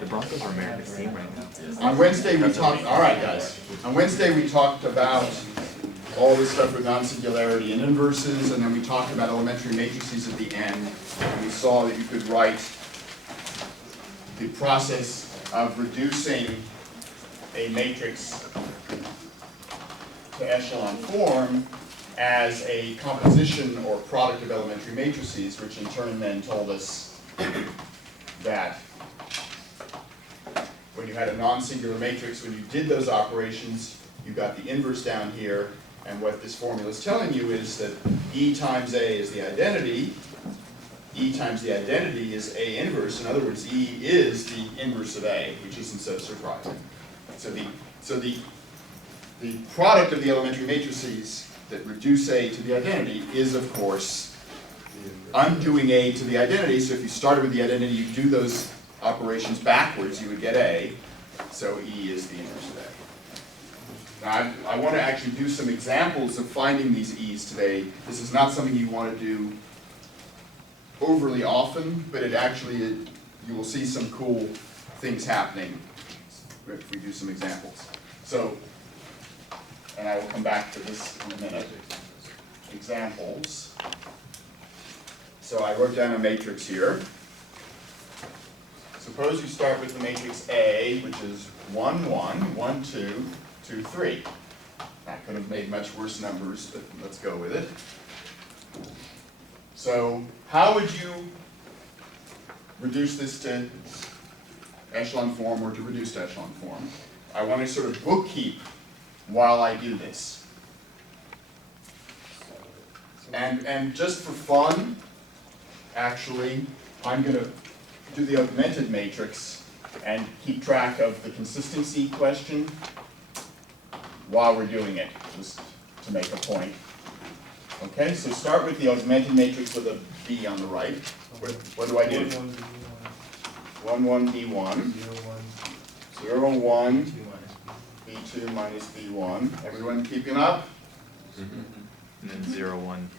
The Broncos are America's team right now. On Wednesday we talked, all right guys, on Wednesday we talked about all this stuff with non-singularity and inverses, and then we talked about elementary matrices at the end. And we saw that you could write the process of reducing a matrix to echelon form as a composition or product of elementary matrices, which in turn then told us that when you had a non-singular matrix, when you did those operations, you got the inverse down here, and what this formula is telling you is that E times A is the identity. E times the identity is A inverse. In other words, E is the inverse of A, which isn't so surprising. So the product of the elementary matrices that reduce A to the identity is, of course, undoing A to the identity. So if you started with the identity, you do those operations backwards, you would get A. So E is the inverse of A. Now, I want to actually do some examples of finding these E's today. This is not something you want to do overly often, but it actually, you will see some cool things happening if we do some examples. So, and I will come back to this in a minute. Examples. So I wrote down a matrix here. Suppose you start with the matrix A, which is 1, 1, 1, 2, 2, 3. That could have made much worse numbers, but let's go with it. So how would you reduce this to echelon form or to reduced echelon form? I want to sort of bookkeep while I do this. And just for fun, actually, I'm going to do the augmented matrix and keep track of the consistency question while we're doing it, just to make a point. Okay, so start with the augmented matrix with a B on the right. What do I do? 1, 1, B1. 0, 1, B2 minus B1. Everyone keeping up? And then 0, 1.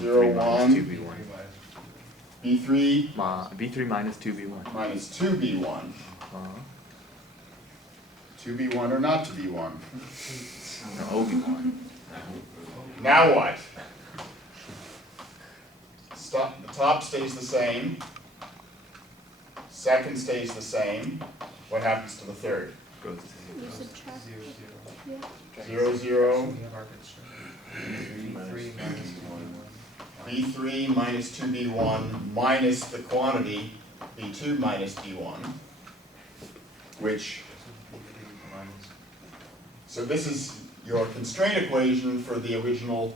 0, 1. 2, B1. B3. B3 minus 2B1. Minus 2B1. 2B1 or not to B1? No, OB1. Now what? Stop. The top stays the same. Second stays the same. What happens to the third? Goes to 0, 0. 0. B3 minus 2B1 minus the quantity B2 minus B1, which, so this is your constraint equation for the original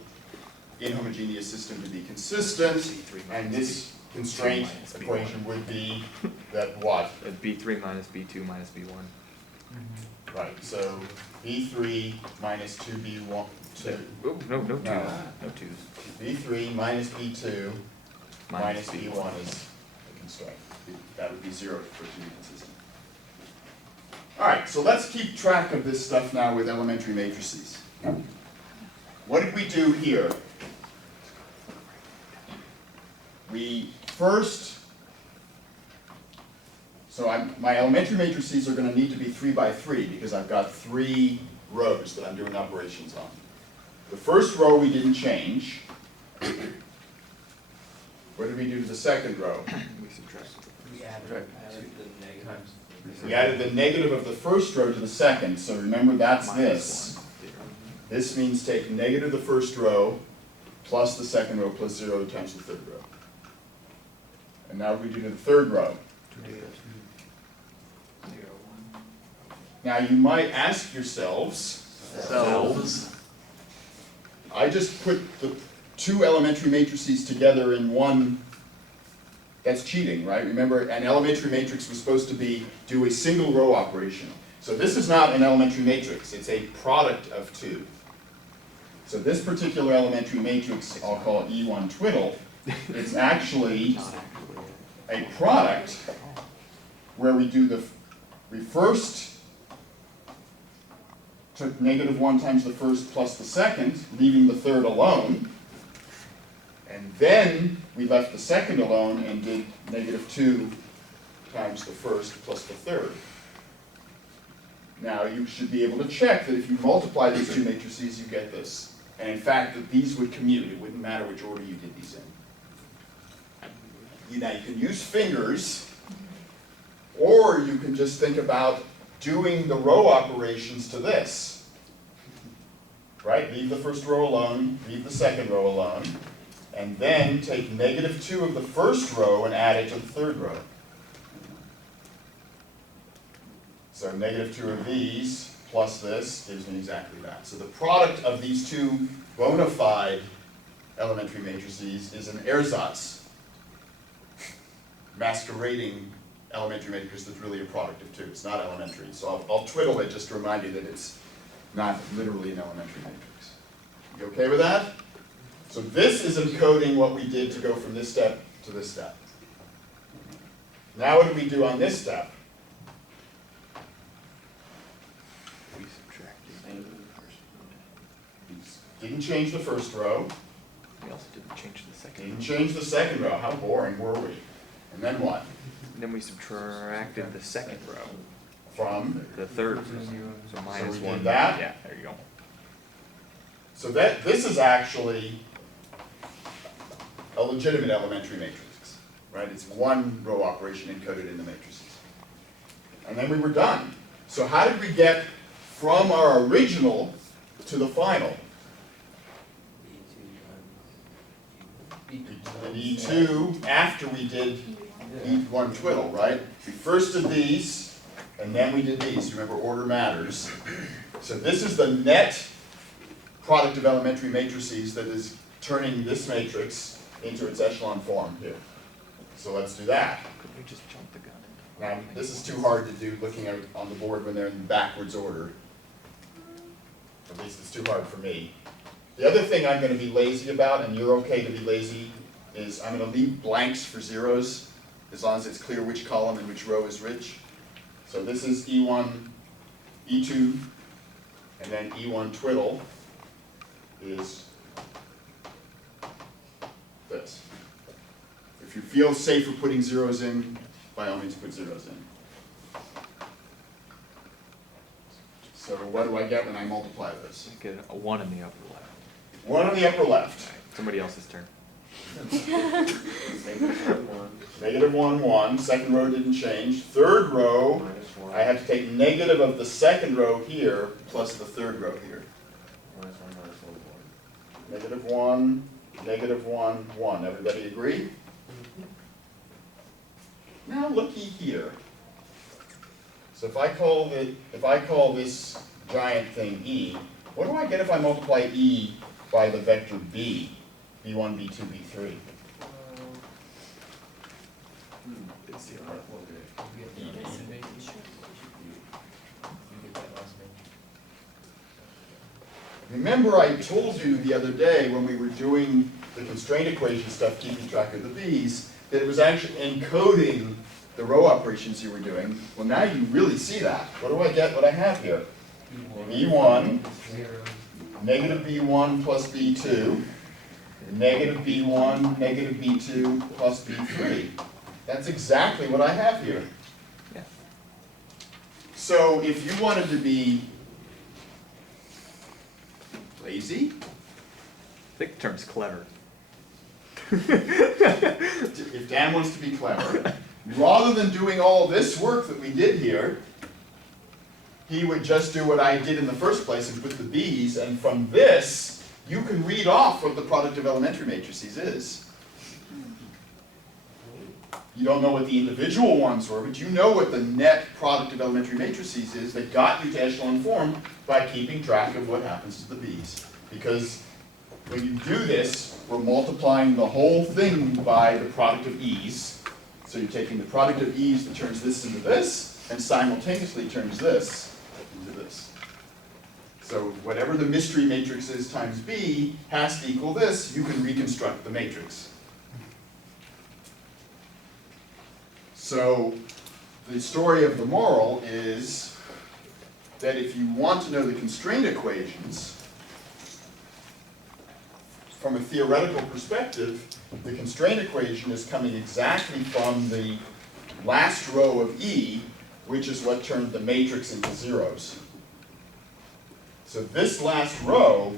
inhomogeneous system to be consistent, and this constraint equation would be that what? B3 minus B2 minus B1. Right, so B3 minus 2B1, Oh, no twos. No twos. B3 minus B2 minus B1 is the constraint. That would be 0 for it to be consistent. All right, so let's keep track of this stuff now with elementary matrices. What did we do here? We first, my elementary matrices are going to need to be 3 by 3 because I've got 3 rows that I'm doing operations on. The first row we didn't change. What did we do to the second row? We subtracted. We added the negative of the first row to the second, so remember that's this. This means take negative the first row plus the second row plus 0 times the third row. And now we do to the third row. Now you might ask yourselves, I just put the 2 elementary matrices together in one. That's cheating, right? Remember, an elementary matrix was supposed to do a single row operation. So this is not an elementary matrix, it's a product of 2. So this particular elementary matrix, I'll call it E1 twiddle, it's actually a product where we first took negative 1 times the first plus the second, leaving the third alone. And then we left the second alone and did negative 2 times the first plus the third. Now you should be able to check that if you multiply these two matrices, you get this. And in fact, that these would commute. It wouldn't matter which order you did these in. Now you can use fingers, or you can just think about doing the row operations to this. Right? Leave the first row alone, leave the second row alone, and then take -2 of the first row and add it to the third row. So -2 of these plus this gives me exactly that. So the product of these two bona fide elementary matrices is an ersatz, masquerading elementary matrix that's really a product of two. It's not elementary. So I'll twiddle it just to remind you that it's not literally an elementary matrix. You okay with that? So this is encoding what we did to go from this step to this step. Now what do we do on this step? We subtracted. Didn't change the first row. We also didn't change the second. Didn't change the second row. How boring were we? And then what? And then we subtracted the second row From? the third row. So minus we did one. that? Yeah, there you go. So this is actually a legitimate elementary matrix, right? It's one row operation encoded in the matrices. And then we were done. So how did we get from our original to the final? And E2 after we did E1 twiddle, right? We first did these, and then we did these. Remember, order matters. So this is the net product of elementary matrices that is turning this matrix into its echelon form here. So let's do that. Could we just jump the gun? Now, this is too hard to do looking at on the board when they're in backwards order. At least it's too hard for me. The other thing I'm going to be lazy about, and you're okay to be lazy, is I'm going to leave blanks for zeros, as long as it's clear which column and which row is which. So this is E1, E2, and then E1 twiddle is this. If you feel safer putting zeros in, by all means put zeros in. So what do I get when I multiply this? Get a 1 in the upper left. 1 on the upper left. Somebody else's turn. -1, 1. Second row didn't change. Third row, I have to take negative of the second row here plus the third row here. -1, -1, 1. Everybody agree? Now looky here. So if I call this giant thing E, what do I get if I multiply E by the vector B? B1, B2, B3. Remember I told you the other day when we were doing the constraint equation stuff, keeping track of the B's, that it was actually encoding the row operations you were doing. Well, now you really see that. What do I get? What I have here? B1, negative B1 plus B2, negative B1, negative B2 plus B3. That's exactly what I have here. Yeah. So if you wanted to be lazy, I think the term's clever. if Dan wants to be clever, rather than doing all this work that we did here, he would just do what I did in the first place and put the B's, and from this, you can read off what the product of elementary matrices is. You don't know what the individual ones were, but you know what the net product of elementary matrices is that got you to echelon form by keeping track of what happens to the B's. Because when you do this, we're multiplying the whole thing by the product of E's. So you're taking the product of E's that turns this into this, and simultaneously turns this into this. So whatever the mystery matrix is times B has to equal this, you can reconstruct the matrix. So the story of the moral is that if you want to know the constraint equations, from a theoretical perspective, the constraint equation is coming exactly from the last row of E, which is what turned the matrix into zeros. So this last row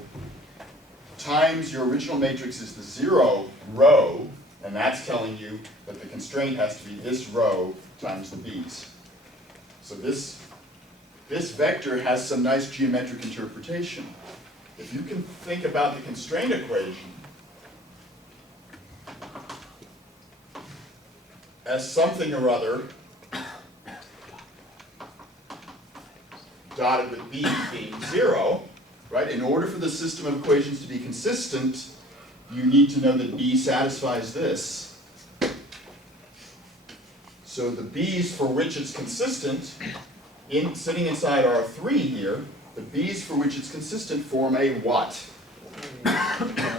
times your original matrix is the 0 row, and that's telling you that the constraint has to be this row times the b's. So this vector has some nice geometric interpretation. If you can think about the constraint equation as something or other dotted with b being 0, right? In order for the system of equations to be consistent, you need to know that b satisfies this. So the b's for which it's consistent, sitting inside R3 here, the b's for which it's consistent form a what?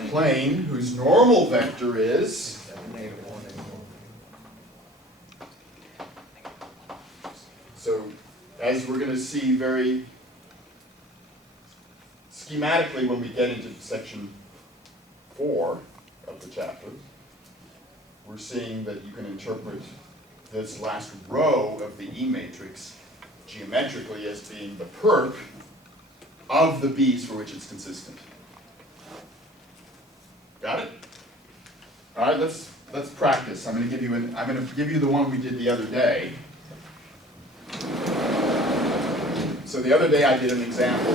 Plane whose normal vector is so, as we're going to see very schematically when we get into section 4 of the chapter, we're seeing that you can interpret this last row of the E matrix geometrically as being the perp of the b's for which it's consistent. Got it? All right, let's practice. I'm going to give you the one we did the other day. So the other day I did an example.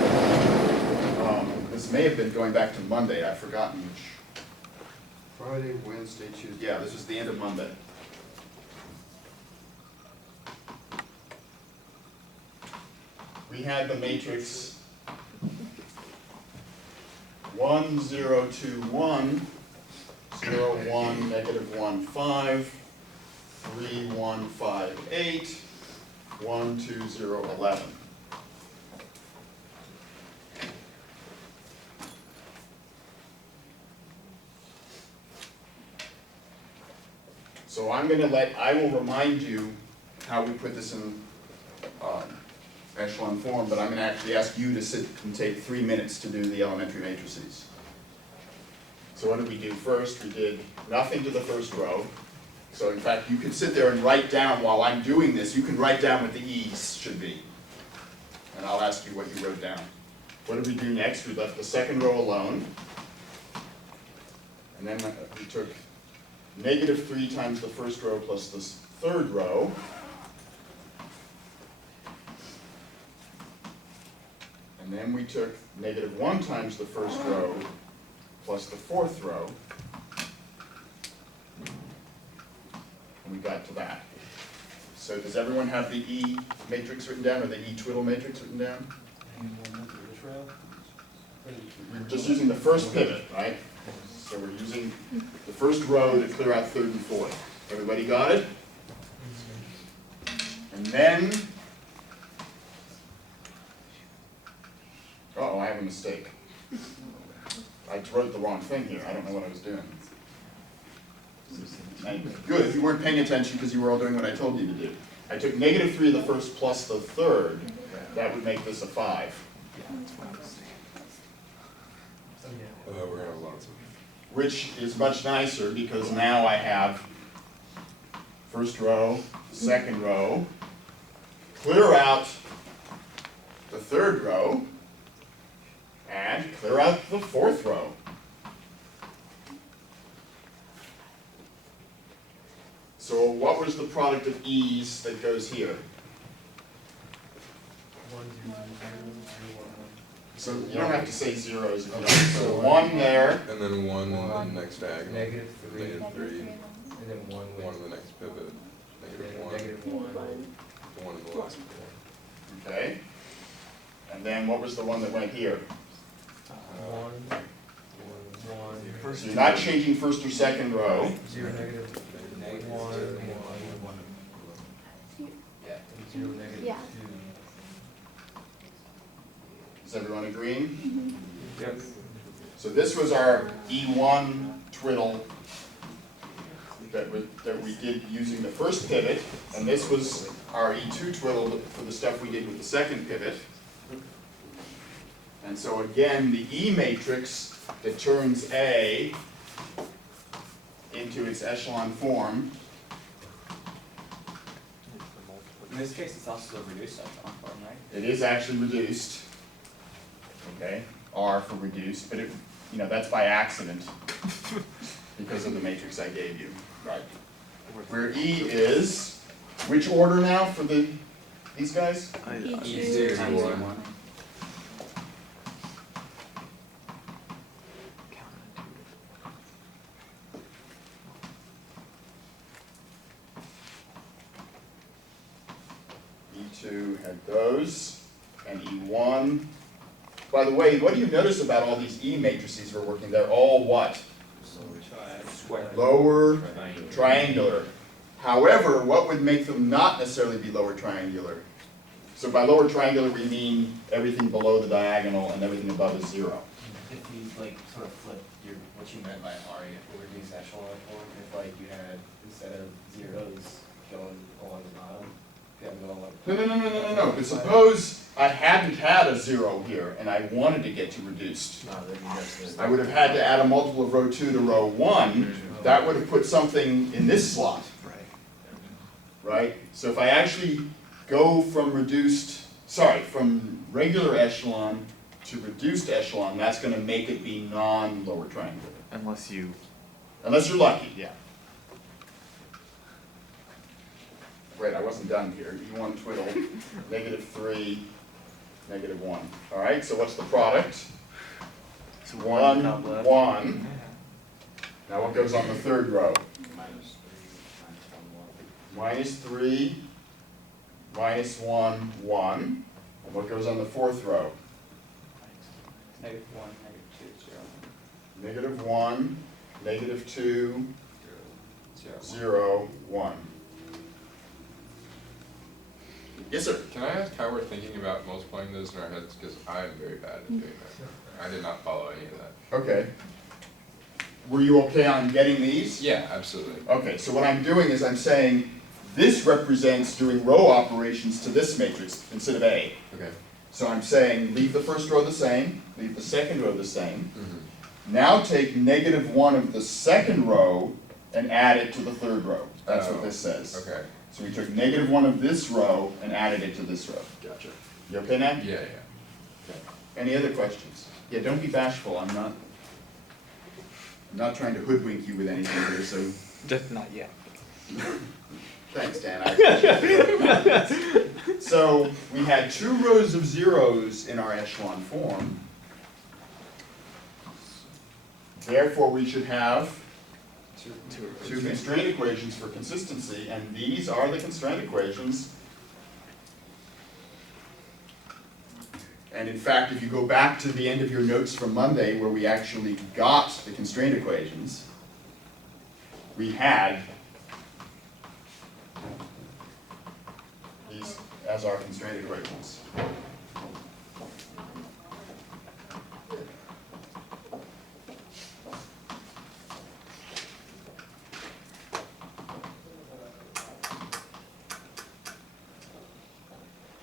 This may have been going back to Monday. I've forgotten which. Friday, Wednesday, Tuesday. Yeah, this was the end of Monday. We had the matrix 1, 0, 2, 1, 0, 1, negative 1, 5, 3, 1, 5, 8, 1, 2, 0, 11. So I will remind you how we put this in echelon form, but I'm going to actually ask you to sit and take 3 minutes to do the elementary matrices. So what did we do first? We did nothing to the first row. So in fact, you can sit there and write down while I'm doing this, you can write down what the E's should be. And I'll ask you what you wrote down. What did we do next? We left the second row alone. And then we took negative 3 times the first row plus the third row. And then we took negative 1 times the first row plus the fourth row. And we got to that. So does everyone have the E matrix written down, or the E twiddle matrix written down? We're just using the first pivot, right? So we're using the first row to clear out third and fourth. Everybody got it? And then, uh-oh, I have a mistake. I wrote the wrong thing here. I don't know what I was doing. Anyway, good, if you weren't paying attention because you were all doing what I told you to do. I took negative 3 of the first plus the third. That would make this a 5. Which is much nicer because now I have first row, second row, clear out the third row, and clear out the fourth row. So what was the product of E's that goes here? 1, 0, 0, 1. So you don't have to say zeros if you don't. So 1 there. And then 1 in the next diagonal. Negative 3. Negative 3. And then 1 with. 1 in the next pivot. Negative 1. Negative 1. 1 in the last pivot. Okay. And then what was the one that went here? 1, 1. So you're not changing first or second row. 0, negative 1, 1. Yeah. And 0, negative 2. Yeah. Is everyone agreeing? Yes. So this was our E1 twiddle that we did using the first pivot, and this was our E2 twiddle for the stuff we did with the second pivot. And so again, the E matrix that turns A into its echelon form In this case, it's also the reduced echelon form, right? It is actually reduced. Okay, R for reduced, but it, you know, that's by accident because of the matrix I gave you. Right. Where E is, which order now for these guys? E2 times E1. E2 had those, and E1. By the way, what do you notice about all these E matrices we're working? They're all what? Square. Lower triangular. However, what would make them not necessarily be lower triangular? So by lower triangular, we mean everything below the diagonal and everything above is 0. If you like sort of flip what you meant by R, or reduced echelon form, if like you had, instead of zeros going along the bottom, you have them go along. No. But suppose I hadn't had a 0 here and I wanted to get to reduced. I would have had to add a multiple of row 2 to row 1. That would have put something in this slot. Right? So if I actually go from from regular echelon to reduced echelon, that's going to make it be non-lower triangular. Unless you're lucky. Yeah. Wait, I wasn't done here. E1 twiddle, -3, -1. All right, so what's the product? It's 1, top left. 1. Now what goes on the third row? -3, -1, 1. And what goes on the fourth row? -1, -2, 0. -1, -2, 0. 0, 1. Yes, sir. Can I ask how we're thinking about multiplying those in our heads? Because I am very bad at doing that. I did not follow any of that. Okay. Were you okay on getting these? Yeah, absolutely. Okay, so what I'm doing is I'm saying this represents doing row operations to this matrix instead of A. Okay. So I'm saying leave the first row the same, leave the second row the same. Mm-hmm. Now take -1 of the second row and add it to the third row. That's what this says. Okay. So we took -1 of this row and added it to this row. Gotcha. You okay now? Yeah. Okay. Any other questions? Yeah, don't be bashful. I'm not trying to hoodwink you with anything here, so Just not yet. thanks, Dan. I appreciate it. So we had 2 rows of zeros in our echelon form. Therefore, we should have two constraint equations for consistency, and these are the constraint equations. And in fact, if you go back to the end of your notes from Monday where we actually got the constraint equations, we had these as our constraint equations.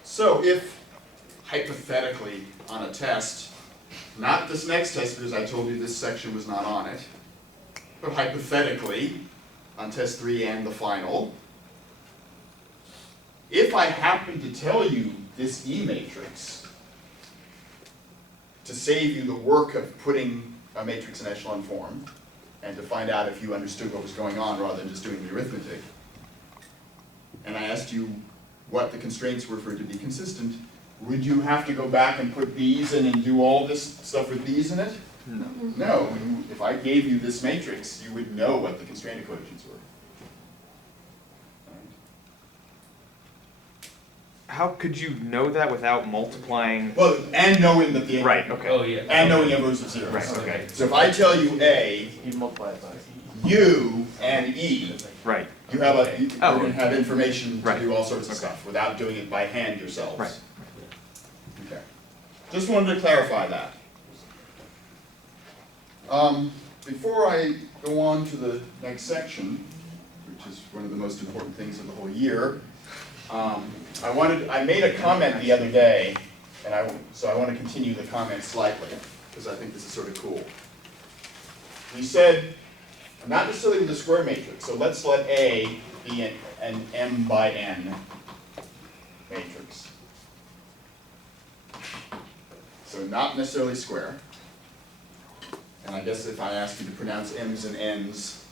So if, hypothetically, on a test, not this next test because I told you this section was not on it, but hypothetically, on test 3 and the final, if I happen to tell you this E matrix, to save you the work of putting a matrix in echelon form, and to find out if you understood what was going on rather than just doing the arithmetic, and I asked you what the constraints were for it to be consistent, would you have to go back and put these in and do all this stuff with these in it? No. No. If I gave you this matrix, you would know what the constraint equations were. How could you know that without multiplying? Well, and knowing that the Right, okay. Oh, yeah. and knowing the rows of zeros. Right, okay. So if I tell you A, You multiply it by. U, and E, Right, you have you're Oh. going to have information to Right. do all sorts of Okay. stuff without doing it by hand yourselves. right. Okay. Just wanted to clarify that. Before I go on to the next section, which is one of the most important things of the whole year, I made a comment the other day, and so I want to continue the comment slightly, because I think this is sort of cool. We said, not necessarily with the square matrix, so let's let A be an M by N. matrix. So not necessarily square. And I guess if I ask you to pronounce m's and n's,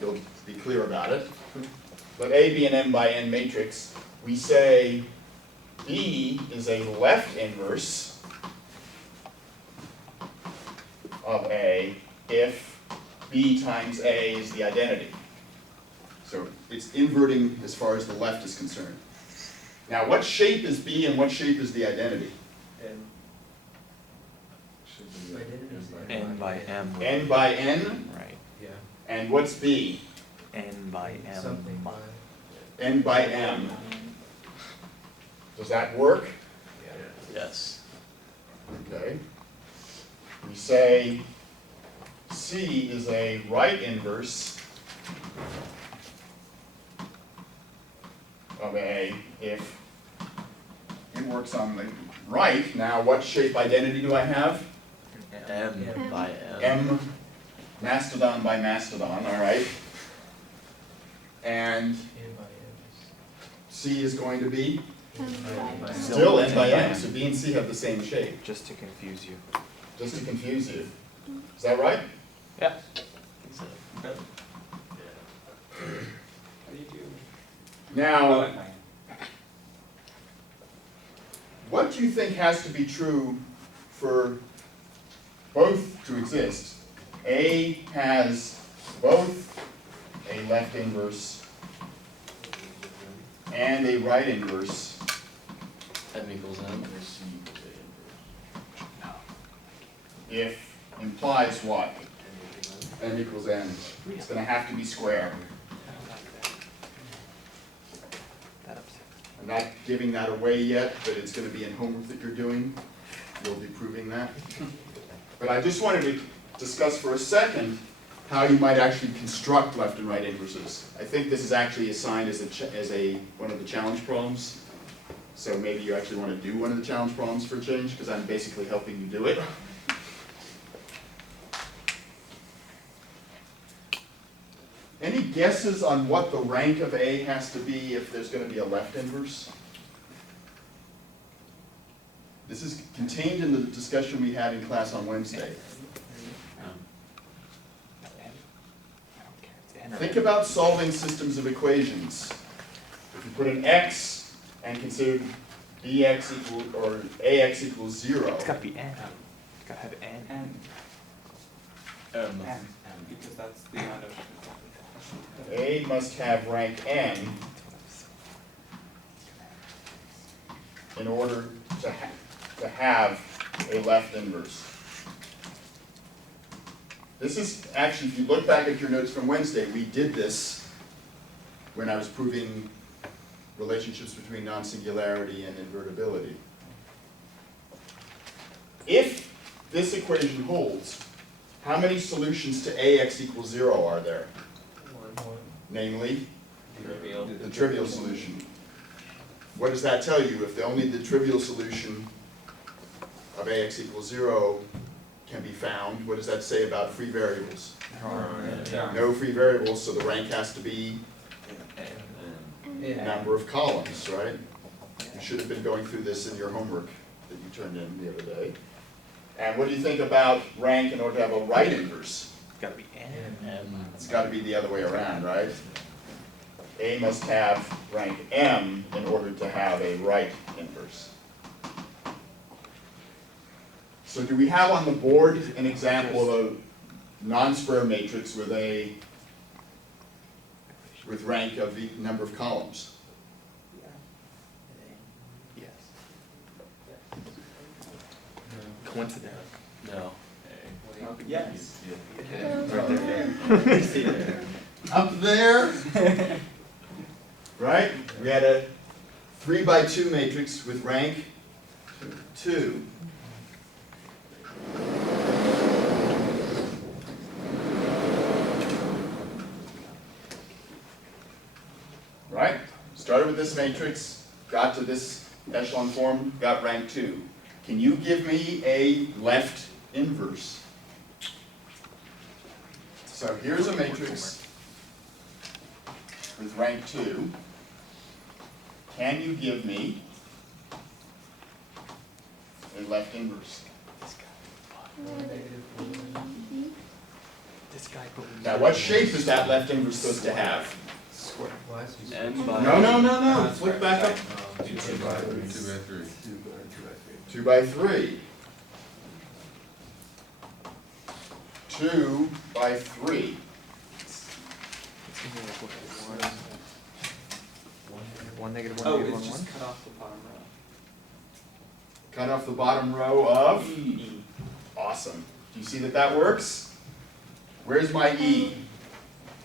you'll be clear about it. But A, B, and M by N matrix, we say B is a left inverse of A if B times A is the identity. So it's inverting as far as the left is concerned. Now what shape is B and what shape is the identity? N by M. N by N, Right. Yeah. and what's B? N by M. Something by. N by M. Does that work? Yes. Okay. We say C is a right inverse of A if it works on the right. Now what shape identity do I have? M by M. M, mastodon by mastodon, all right. And C is going to be still N by M, so B and C have the same shape, Just to confuse you. just to confuse you. Is that right? Yeah. Now, what do you think has to be true for both to exist? A has both a left inverse and a right inverse. M equals N. If implies what? N equals N. It's going to have to be square. I'm not giving that away yet, but it's going to be in homework that you're doing. You'll be proving that. But I just wanted to discuss for a second how you might actually construct left and right inverses. I think this is actually assigned as one of the challenge problems. So maybe you actually want to do one of the challenge problems for a change, because I'm basically helping you do it. Any guesses on what the rank of A has to be if there's going to be a left inverse? This is contained in the discussion we had in class on Wednesday. Think about solving systems of equations. If you put an x and consider bx equal, or ax equals 0. It's gotta be N. It's gotta have N. M. Because that's the amount of. A must have rank n in order to have a left inverse. This is actually, if you look back at your notes from Wednesday, we did this when I was proving relationships between non-singularity and invertibility. If this equation holds, how many solutions to ax equals 0 are there? Namely, the trivial solution. What does that tell you? If only the trivial solution of ax equals 0 can be found, what does that say about free variables? No free variables, so the rank has to be number of columns, right? You should have been going through this in your homework that you turned in the other day. And what do you think about rank in order to have a right inverse? It's gotta be N. It's got to be the other way around, right? A must have rank M in order to have a right inverse. So do we have on the board an example of a non-square matrix with rank of the number of columns? Yes. Coincidence. No. Yes. Up there, right? We had a 3 by 2 matrix with rank 2. Right? Started with this matrix, got to this echelon form, got rank 2. Can you give me a left inverse? So here's a matrix with rank 2. can you give me a left inverse? This guy put Now, what shape is that left inverse supposed to have? square. M by. No, flip back up. 2 by 3. 2 by 3. 2 by 3. It's gonna be like what, one negative one Oh, negative it's 1 just cut off the bottom row. Cut off the bottom row of E. Awesome. Do you see that that works? Where's my E?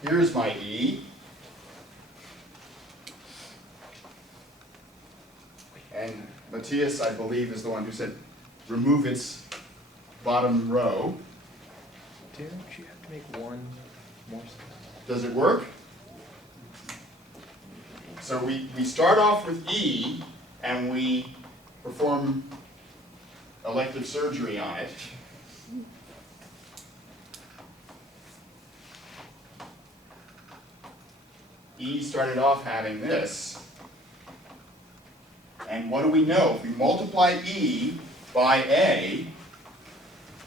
Here's my E. And Matthias, I believe, is the one who said remove its bottom row. Didn't you have to make one more step? Does it work? So we start off with E and we perform elective surgery on it. E started off having this. And what do we know? If we multiply E by A,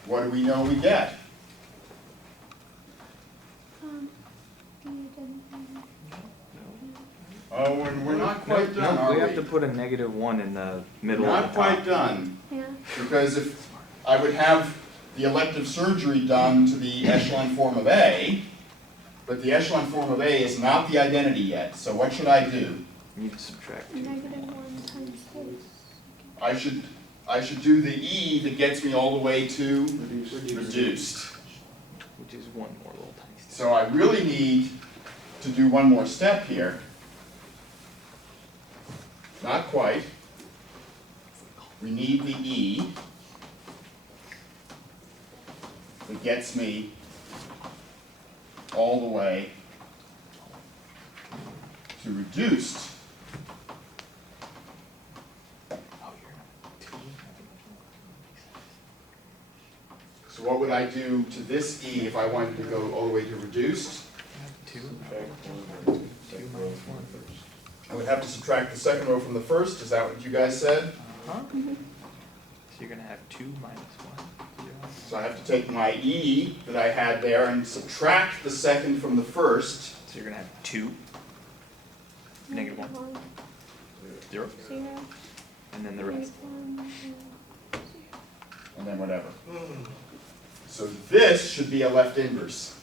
what do we know we get? Oh, we're not quite done, are We we? have to put a negative 1 in the middle of Not the top. quite done, Yeah. because if I would have the elective surgery done to the echelon form of A, but the echelon form of A is not the identity yet, so what should I do? You need to subtract 2. Negative 1 times 6. I should do the E that gets me all the way to reduced. Which is one more little tiny step. So I really need to do one more step here. Not quite. We need the E that gets me all the way to reduced. Oh, you're not 2. So what would I do to this E if I wanted to go all the way to reduced? 2. 2 minus 1. I would have to subtract the second row from the first. Is that what you guys said? Uh-huh. So you're gonna have 2 minus 1. 0. So I have to take my E that I had there and subtract the second from the first. So you're gonna have 2. Negative 1. 0. 0. And then the rest. And then whatever. So this should be a left inverse.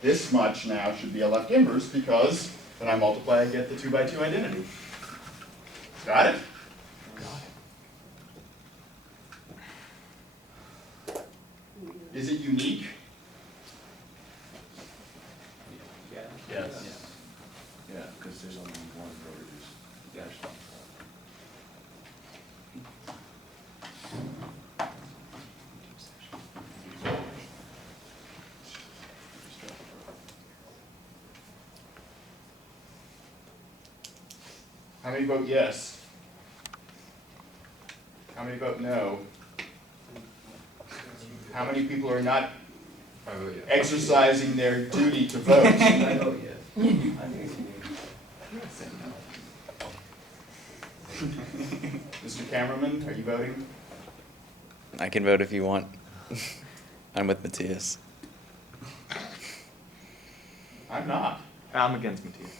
This much now should be a left inverse because when I multiply I get the 2 by 2 identity. Got it? Is it unique? Yeah. Yes. Yeah, because there's only one row reduced. Yeah. How many vote yes? How many vote no? How many people are not I vote yes. exercising their duty to vote? I vote yes. I think it's unique. Mr. Cameraman, are you voting? I can vote if you want. I'm with Matthias. I'm not. I'm against Matthias.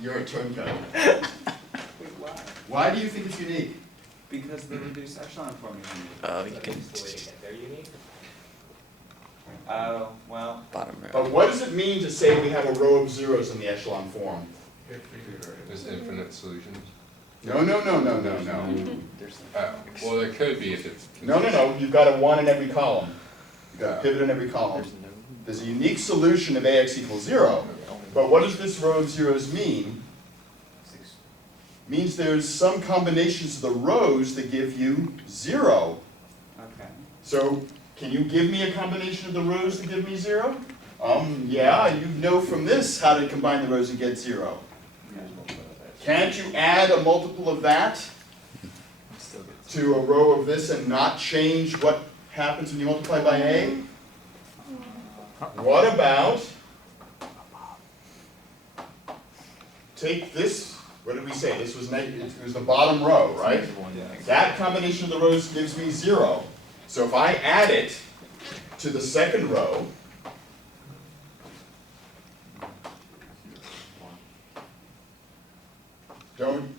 You're a turncoat. Wait, why? Why do you think it's unique? Because the reduced echelon form is unique. Oh, you That's can the way to get there, unique. Oh, well, bottom row. But what does it mean to say we have a row of zeros in the echelon form? There's infinite solutions. No. Well, there could be if it's. No, you've got a 1 in every column. You've got a pivot in every column. There's no. There's a unique solution of AX equals 0, but what does this row of zeros mean? Means there's some combinations of the rows that give you 0. okay. So, can you give me a combination of the rows that give me 0? Yeah, you know from this how to combine the rows and get 0. Can't you add a multiple of that Still gets to a row of this and not change what happens when you multiply by A? What about take this, what did we say? This was it was the bottom row, right? That combination of the rows gives me 0. So if I add it to the second row,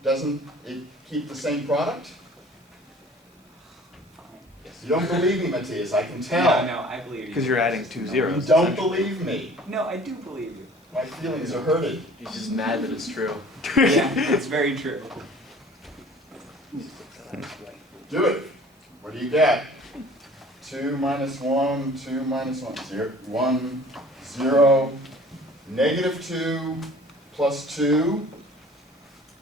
doesn't it keep the same product? You don't believe me, Matthias, I can tell. No, I believe you. Because you're adding two You zeros. don't believe me. No, I do believe you. My feelings are hurted. He's just mad that it's true. Yeah, it's very true. Do it. What do you get? 2 minus 1, 2 minus 1, 0, 1, 0, negative 2 plus 2,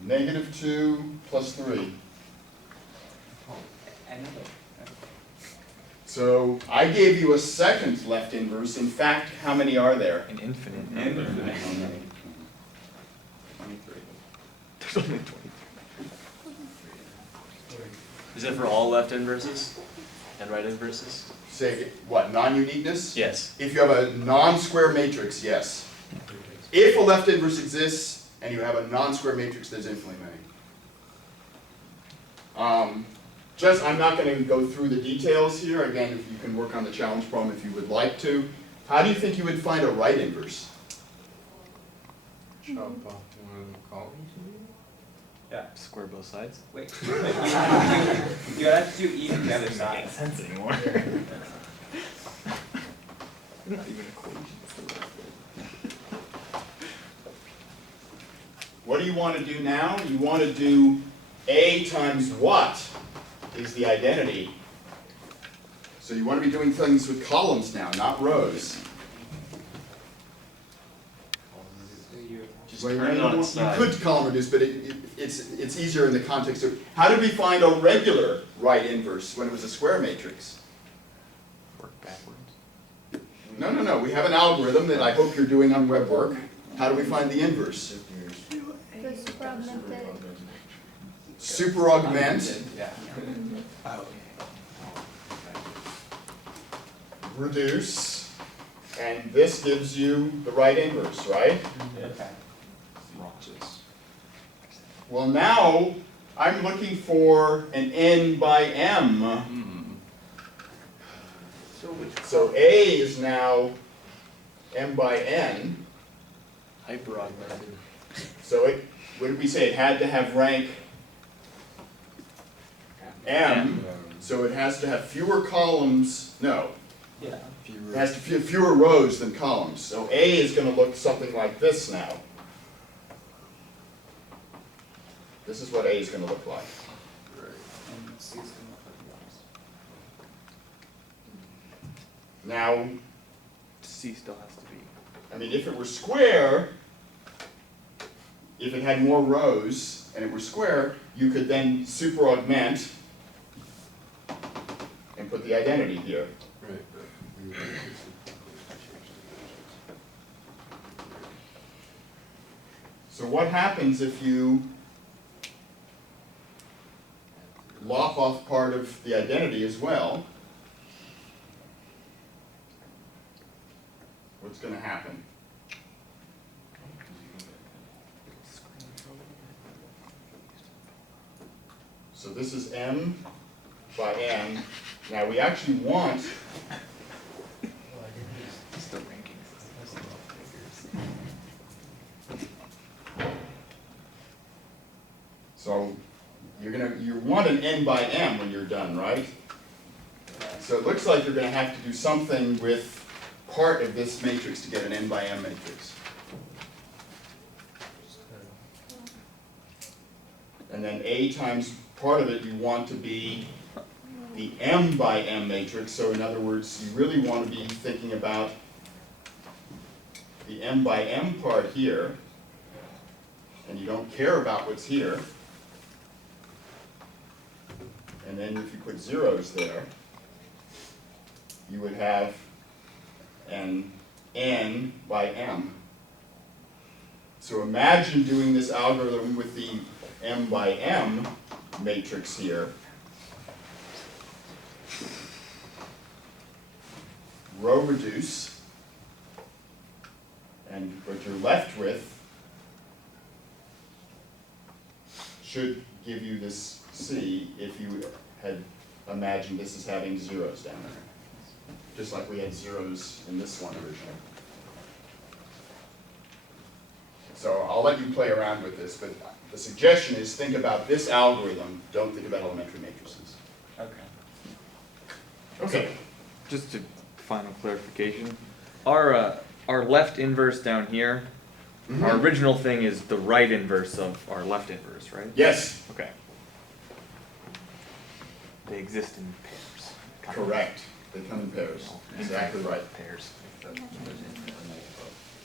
negative 2 plus 3. So I gave you a second left inverse. In fact, how many are there? An infinite. Infinite. 23. There's only 23. Is it for all left inverses and right inverses? Say what, non-uniqueness? Yes. If you have a non-square matrix, yes. If a left inverse exists and you have a non-square matrix, there's infinitely many. I'm not going to go through the details here. Again, if you can work on the challenge problem if you would like to. How do you think you would find a right inverse? Chop off one of the columns. Yeah. Square both sides. Wait. You have to do e to the other Doesn't make side. sense anymore. Not even equations. What do you want to do now? You want to do A times what is the identity. So you want to be doing things with columns now, not rows. Just Well, turn it on its you side. could column reduce, but it's easier in the context of, how did we find a regular right inverse when it was a square matrix? Work backwards. No. We have an algorithm that I hope you're doing on web work. How do we find the inverse? The fragmented. Super augment, Yeah. reduce, and this gives you the right inverse, right? Okay. Well, now I'm looking for an n by m. So A is now m by n. Hyper augmented. So what did we say? It had to have rank m. So it has to have fewer columns. No, Yeah. it has to have fewer rows than columns. So A is going to look something like this now. This is what A is going to look like. Now, C still has to be. I mean, if it were square, if it had more rows and it were square, you could then super augment and put the identity here. So what happens if you lop off part of the identity as well? What's going to happen? So this is m by n. Now we actually want It's the rankings. So you want an n by m when you're done, right? So it looks like you're going to have to do something with part of this matrix to get an n by m matrix. And then A times part of it you want to be the m by m matrix. So in other words, you really want to be thinking about the m by m part here, and you don't care about what's here. And then if you put zeros there, you would have an n by m. So imagine doing this algorithm with the m by m matrix here. Row reduce, and what you're left with should give you this C if you had imagined this as having zeros down there. Just like we had zeros in this one originally. So I'll let you play around with this, but the suggestion is think about this algorithm, don't think about elementary matrices. Okay. Okay. Just a final clarification. Our left inverse down here, our original thing is the right inverse of our left inverse, right? Yes, Okay. They exist in pairs. correct. They come in pairs. Exactly right. Pairs.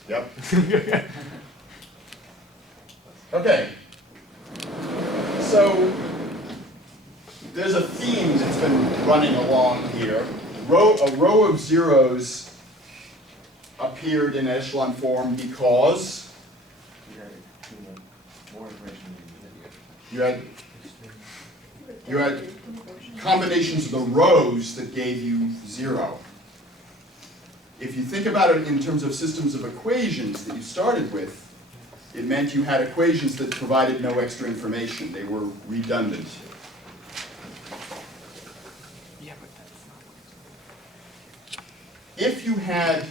Yep. Okay. So there's a theme that's been running along here. A row of zeros appeared in echelon form because More information than you had combinations of the rows that gave you 0. If you think about it in terms of systems of equations that you started with, it meant you had equations that provided no extra information. They were redundant. Yeah, but that's not. If you had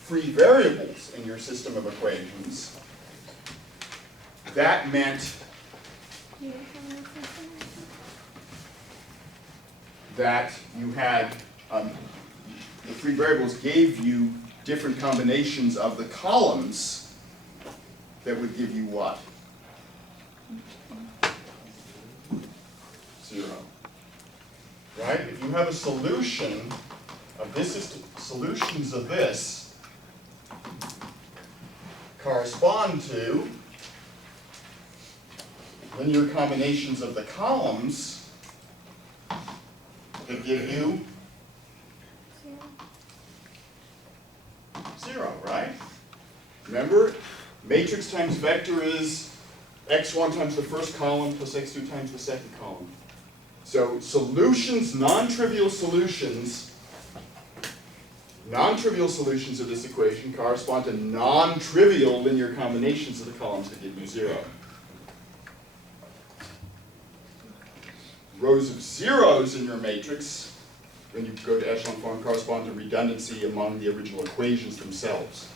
free variables in your system of equations, that meant that you had, the free variables gave you different combinations of the columns that would give you what? 0. Right? If you have a solution of this system, solutions of this correspond to linear combinations of the columns that give you 0, right? Remember, matrix times vector is x1 times the first column plus x2 times the second column. So solutions, non-trivial solutions of this equation correspond to non-trivial linear combinations of the columns that give you 0. Rows of zeros in your matrix, when you go to echelon form, correspond to redundancy among the original equations themselves.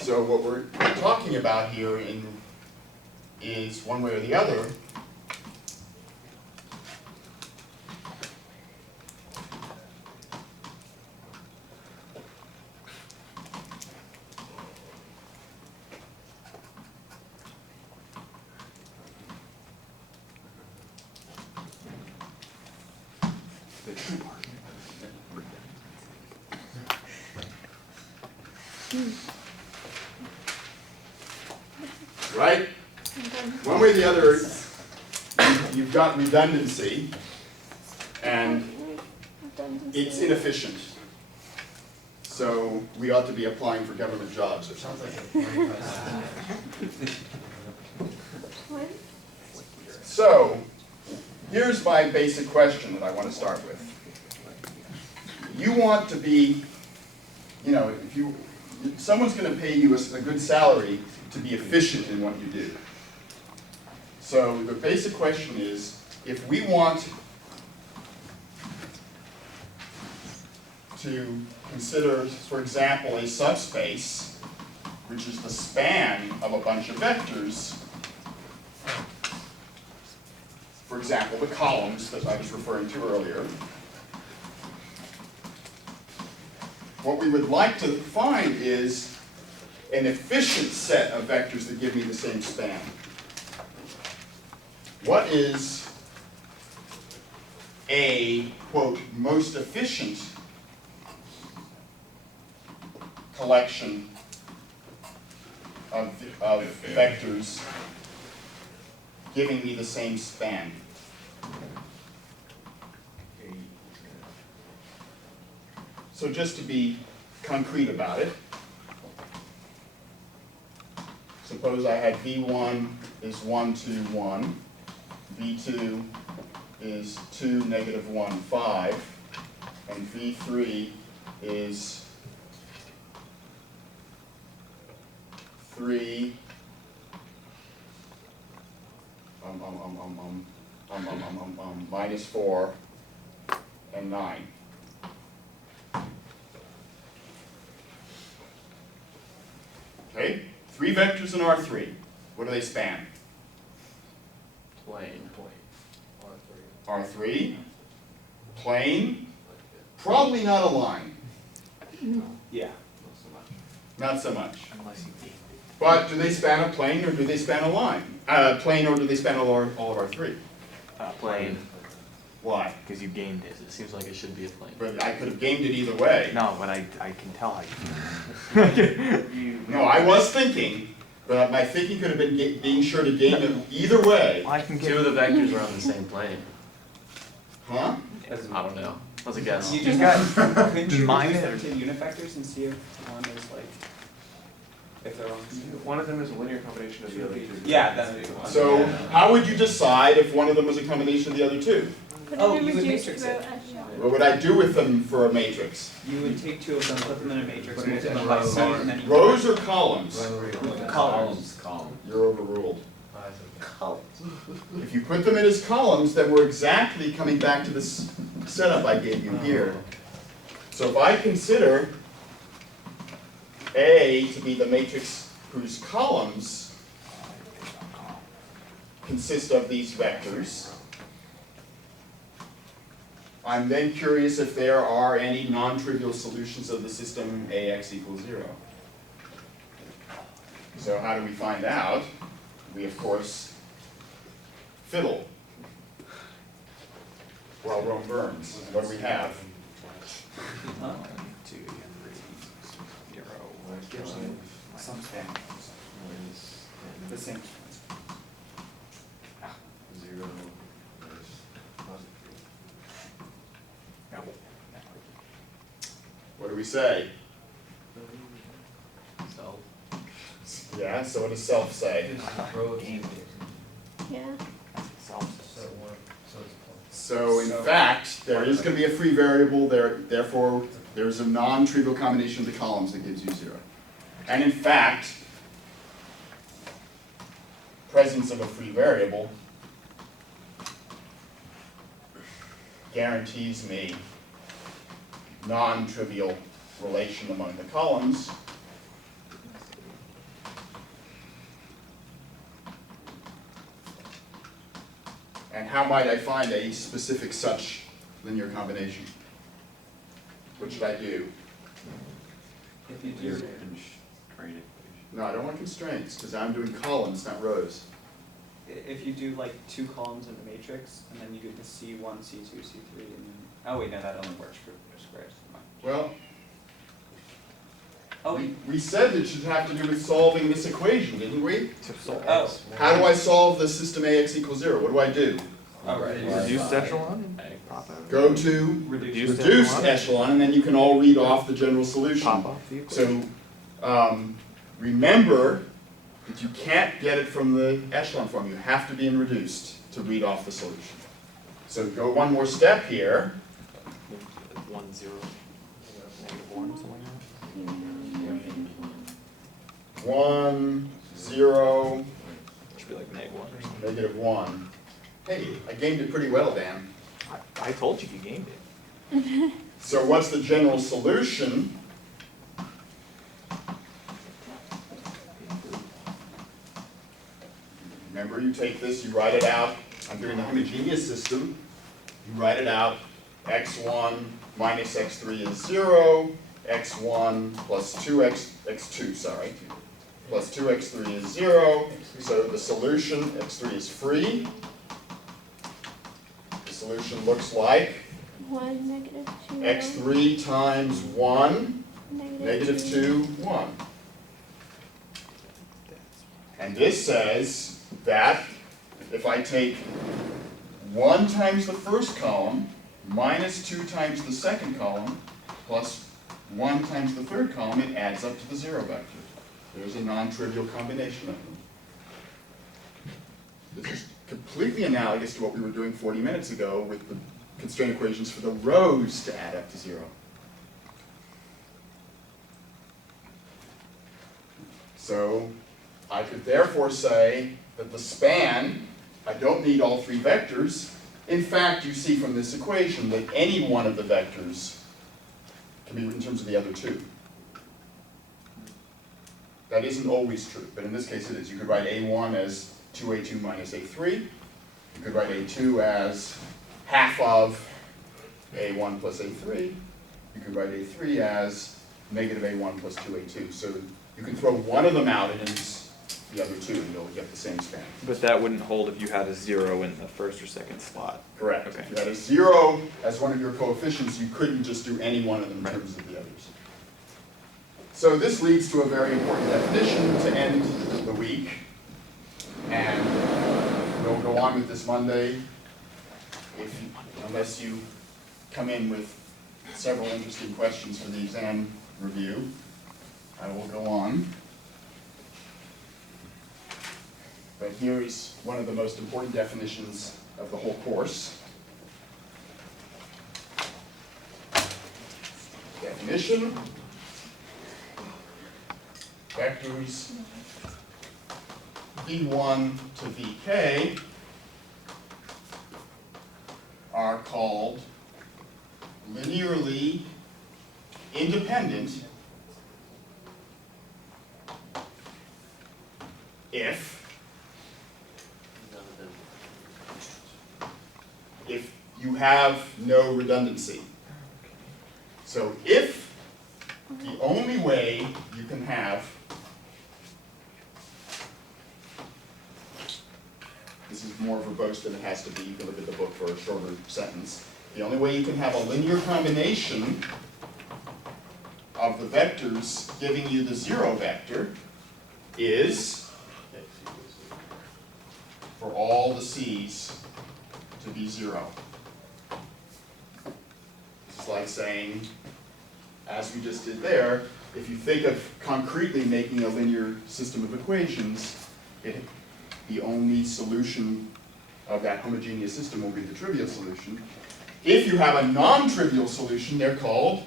So what we're talking about here is one way or the other, right? One way or the other, you've got redundancy, and it's inefficient. So we ought to be applying for government jobs or something. So here's my basic question that I want to start with. You want to be, someone's going to pay you a good salary to be efficient in what you do. So the basic question is, if we want to consider, for example, a subspace, which is the span of a bunch of vectors, for example, the columns that I was referring to earlier, what we would like to find is an efficient set of vectors that give me the same span. What is a, quote, most efficient collection of vectors giving me the same span? So just to be concrete about it, suppose I had V1 is 1, 2, 1, V2 is 2, negative 1, 5, and V3 is 3, minus 4, and 9. Okay, 3 vectors in R3. What do they span? Plane. R3, plane, probably not a line, Yeah. not so much. Unless you game But do they span a plane or do they span a line? Plane or do they span all of R3? plane, Why? because you gamed it. It seems like it should be a plane. But I could have gamed it either way. No, but I can tell how you. No, I was thinking, but my thinking could have been being sure to game it either way. I can Two of the vectors are on the same plane. Huh? I don't know. That's a guess. You just got, couldn't you Mine reduce is- them to univectors and see if one is like, if they're on? One of them is a linear combination of the other two. Yeah, that would be one. So how would you decide if one of them was a combination of the other two? Put Oh, it in you would reduced matrix row it. echelon. What would I do with them for a matrix? You would take two of them, put them in a matrix, Put it multiply in them by rows. C, and then you. Rows or columns? Columns. You're overruled. If you put them in as columns, then we're exactly coming back to this setup I gave you here. So if I consider A to be the matrix whose columns consist of these vectors, I'm then curious if there are any non-trivial solutions of the system AX equals 0. So how do we find out? We, of course, fiddle while Rome burns. What do we have? 1, 2, 3, 0. Some span. The same. Zero. What do we say? So, Yeah, so what does self say? Yeah. So in fact, there is going to be a free variable there, therefore there's a non-trivial combination of the columns that gives you 0. And in fact, presence of a free variable guarantees me non-trivial relation among the columns. And how might I find a specific such linear combination? What should I do? If you do, No, I don't want constraints, because I'm doing columns, not rows. if you do like two columns in the matrix, and then you do the C1, C2, C3, and then, oh wait, no, that only works for squares. Never mind. Well, Oh, wait. we said it should have to do with solving this equation, didn't we? Oh. How do I solve the system AX equals 0? What do I do? Oh, right. Reduced echelon? Pop out. Go to Reduced reduced echelon, and then you can all read off the general solution. Pop off the equation. So, remember that you can't get it from the echelon form. You have to be in reduced to read off the solution. So go one more step here. 1, 0, -1, something like that. 1, 0, Should be like -1 or something. -1. Hey, I gamed it pretty well, Dan. I told you gamed it. So what's the general solution? Remember, you take this, you write it out. I'm doing the homogeneous system. You write it out. x1 minus x3 is 0. x1 plus 2x2, sorry, plus 2x3 is 0. So the solution, x3 is free. The solution looks like 1, -2. x3 times 1, -2, 1. And this says that if I take 1 times the first column, minus 2 times the second column, plus 1 times the third column, it adds up to the 0 vector. There's a non-trivial combination of them. This is completely analogous to what we were doing 40 minutes ago with the constraint equations for the rows to add up to 0. So I could therefore say that the span, I don't need all three vectors. In fact, you see from this equation that any one of the vectors can be written in terms of the other two. That isn't always true, but in this case it is. You could write A1 as 2A2 minus A3. You could write A2 as half of A1 plus A3. You could write A3 as negative A1 plus 2A2. So you can throw one of them out and use the other two, and you'll get the same span. But that wouldn't hold if you had a 0 in the first or second slot. Correct. Okay. If you had a 0 as one of your coefficients, you couldn't just do any one of them in terms of the others. So this leads to a very important definition to end the week. And we'll go on with this Monday, unless you come in with several interesting questions for the exam review. I will go on. But here's one of the most important definitions of the whole course. Definition: vectors v1 to vk are called linearly independent if you have no redundancy. So if the only way you can have, this is more verbose than it has to be, you can look at the book for a shorter sentence. The only way you can have a linear combination of the vectors giving you the 0 vector is for all the c's to be 0. This is like saying, as we just did there, if you think of concretely making a linear system of equations, the only solution of that homogeneous system will be the trivial solution. If you have a non-trivial solution, they're called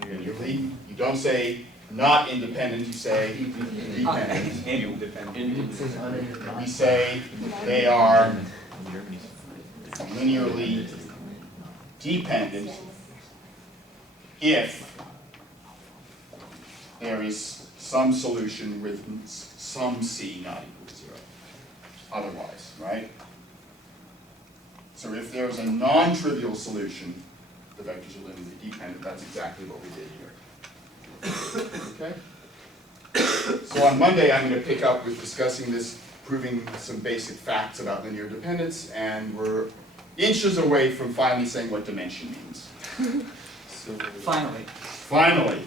linearly. You don't say not independent, you say dependent. Independent. We say they are linearly dependent if there is some solution with some c not equal to 0. Otherwise, right? So if there's a non-trivial solution, the vectors are linearly dependent. That's exactly what we did here. Okay? So on Monday, I'm going to pick up with discussing this, proving some basic facts about linear dependence, and we're inches away from finally saying what dimension means. Finally. Finally.